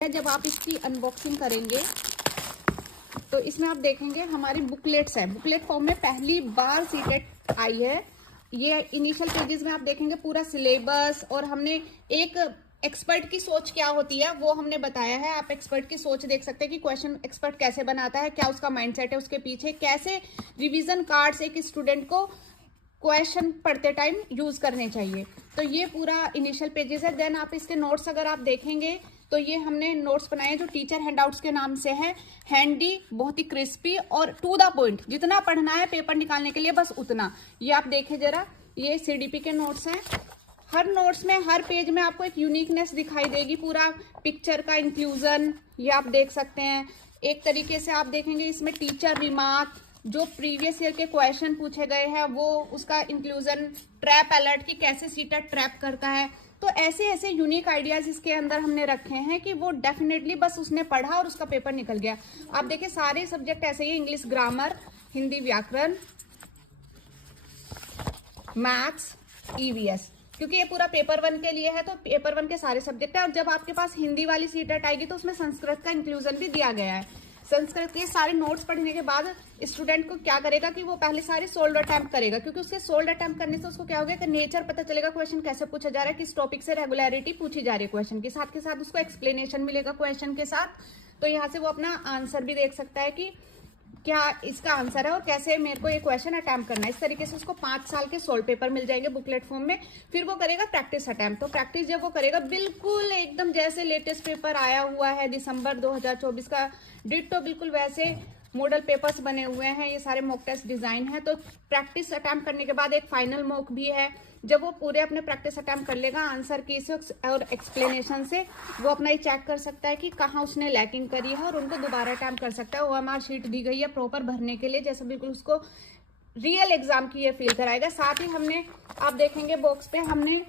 जब आप इसकी अनबॉक्सिंग करेंगे तो इसमें आप देखेंगे हमारी बुकलेट्स है, बुकलेट फॉर्म में पहली बार सीटेट आई है। ये इनिशियल पेजेस में आप देखेंगे पूरा सिलेबस, और हमने एक एक्सपर्ट की सोच क्या होती है वो हमने बताया है। आप एक्सपर्ट की सोच देख सकते हैं कि क्वेश्चन एक्सपर्ट कैसे बनाता है, क्या उसका माइंडसेट है उसके पीछे, कैसे रिवीजन कार्ड्स एक स्टूडेंट को क्वेश्चन पढ़ते टाइम यूज करने चाहिए। तो ये पूरा इनिशियल पेजेस है। देन आप इसके नोट्स अगर आप देखेंगे तो ये हमने नोट्स बनाए जो टीचर हैंडआउट्स के नाम से है। हैंडी, बहुत ही क्रिस्पी और टू द पॉइंट, जितना पढ़ना है पेपर निकालने के लिए बस उतना। ये आप देखें जरा, ये सीडीपी के नोट्स हैं। हर नोट्स में, हर पेज में आपको एक यूनिकनेस दिखाई देगी, पूरा पिक्चर का इंक्लूजन ये आप देख सकते हैं। एक तरीके से आप देखेंगे इसमें टीचर रिमार्क, जो प्रीवियस ईयर के क्वेश्चन पूछे गए हैं वो उसका इंक्लूजन, ट्रैप अलर्ट की कैसे सीटेट ट्रैप करता है। तो ऐसे ऐसे यूनिक आइडियाज इसके अंदर हमने रखे हैं कि वो डेफिनेटली बस उसने पढ़ा और उसका पेपर निकल गया। आप देखिए सारे सब्जेक्ट ऐसे ही, इंग्लिश ग्रामर, हिंदी व्याकरण, मैथ्स, ईवीएस, क्योंकि ये पूरा पेपर 1 के लिए है तो पेपर 1 के सारे सब्जेक्ट है। और जब आपके पास हिंदी वाली सीटेट आएगी तो उसमें संस्कृत का इंक्लूजन भी दिया गया है। संस्कृत के सारे नोट्स पढ़ने के बाद स्टूडेंट को क्या करेगा कि वो पहले सारे सोल्ड अटेम्प्ट करेगा, क्योंकि उसके सोल्ड अटेम्प्ट करने से उसको क्या होगा कि नेचर पता चलेगा, क्वेश्चन कैसे पूछा जा रहा है, किस टॉपिक से रेगुलरिटी पूछी जा रही है क्वेश्चन के साथ उसको एक्सप्लेनेशन मिलेगा क्वेश्चन के साथ। तो यहाँ से वो अपना आंसर भी देख सकता है कि क्या इसका आंसर है और कैसे मेरे को ये क्वेश्चन अटेम्प्ट करना है। इस तरीके से उसको 5 साल के सोल्ड पेपर मिल जाएंगे बुकलेट फॉर्म में। फिर वो करेगा प्रैक्टिस अटेम्प्ट। तो प्रैक्टिस जब वो करेगा बिल्कुल एकदम जैसे लेटेस्ट पेपर आया हुआ है दिसंबर 2024 का, डिट्टो बिल्कुल वैसे मॉडल पेपर्स बने हुए हैं, ये सारे मॉक टेस्ट डिजाइन है। तो प्रैक्टिस अटेम्प्ट करने के बाद एक फाइनल मॉक भी है। जब वो पूरे अपने प्रैक्टिस अटेम्प्ट कर लेगा आंसर की से और एक्सप्लेनेशन से, वो अपना ही चेक कर सकता है कि कहाँ उसने लैकिंग करी है और उनको दोबारा अटेम्प्ट कर सकता है। ओएमआर शीट दी गई है प्रॉपर भरने के लिए, जैसे बिल्कुल उसको रियल एग्जाम की ये फील कराएगा। साथ ही हमने, आप देखेंगे बॉक्स पे हमने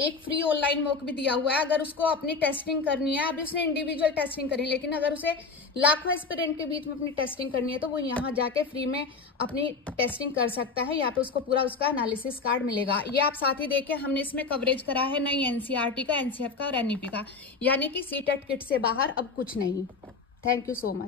एक फ्री ऑनलाइन मॉक भी दिया हुआ है। अगर उसको अपनी टेस्टिंग करनी है, अभी उसने इंडिविजुअल टेस्टिंग करी, लेकिन अगर उसे लाखों एस्पिरेंट के बीच में अपनी टेस्टिंग करनी है तो वो यहाँ जाके फ्री में अपनी टेस्टिंग कर सकता है। यहाँ पे उसको पूरा उसका एनालिसिस कार्ड मिलेगा। ये आप साथ ही देखिए, हमने इसमें कवरेज करा है नई एनसीईआरटी का, एनसीएफ का और एनईपी का, यानी कि सीटेट किट से बाहर अब कुछ नहीं। Thank you so much.